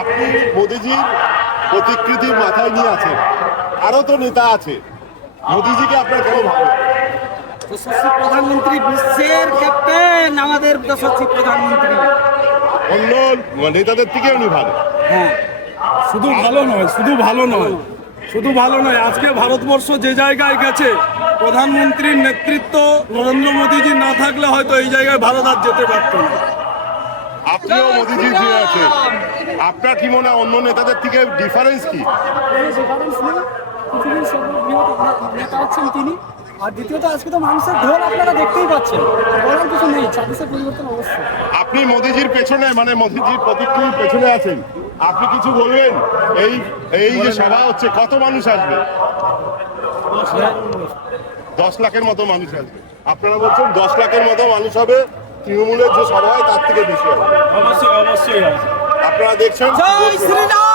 আপনি মোদিজির প্রতিকৃতি মাথায় নিয়ে আছেন, আরো তো নেতা আছে, মোদিজিকে আপনার কেন ভালো লাগে? যশস্বী প্রধানমন্ত্রী, বিশ্বের ক্যাপ্টেন আমাদের যশস্বী প্রধানমন্ত্রী। অন্য নেতাদের থেকে উনি ভালো? হ্যাঁ, শুধু ভালো নয়, শুধু ভালো নয়, আজকে ভারতবর্ষ যে জায়গায় গেছে, প্রধানমন্ত্রীর নেতৃত্ব নরেন্দ্র মোদীজি না থাকলে হয়তো এই জায়গায় ভারত আর যেতে পারত না। আপনিও মোদিজি দিয়ে আছেন, আপনার কি মনে হয় অন্য নেতাদের থেকে ডিফারেন্স কি? ডিফারেন্স নেই, পৃথিবীর সর্ববৃহৎ নেতা হচ্ছেন তিনি। আর দ্বিতীয়ত আজকে তো মানুষের ঢোল আপনারা দেখতেই পাচ্ছেন, বলার কিছু নেই, 26-এর পরিবর্তন অবশ্যই। আপনি মোদিজির পেছনে মানে মোদিজির প্রতিকৃতির পেছনে আছেন, আপনি কিছু বলবেন? এই এই যে সভা হচ্ছে, কত মানুষ আসবে? 10 লাখের মতো মানুষ আসবে। আপনারা বলছেন 10 লাখের মতো মানুষ হবে, তৃণমূলের যে সভা হয় তার থেকে বেশি হবে। অবশ্যই আপনারা দেখছেন জয় শ্রীরাম।